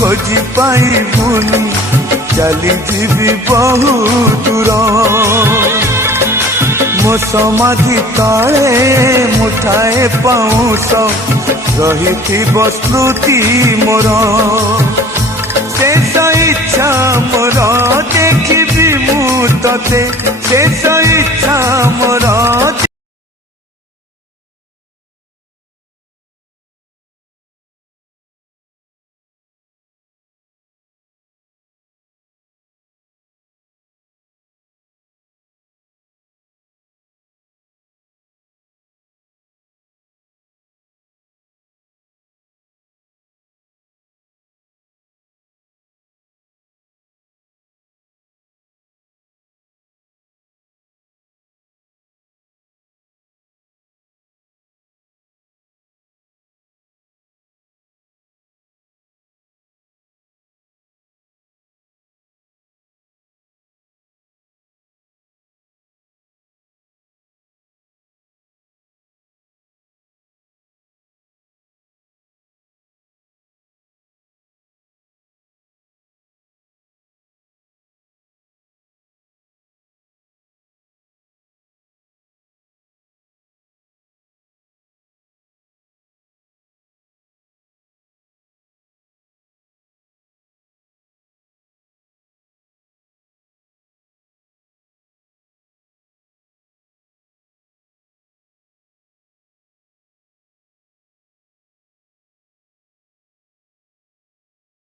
खोजी पाइबुनी चली जीवी बहु दूर मो समाधि तले मुठाए पाउस रही स्मृति मोर शेष इच्छा मोर देखी मु तते शेष इच्छा मोर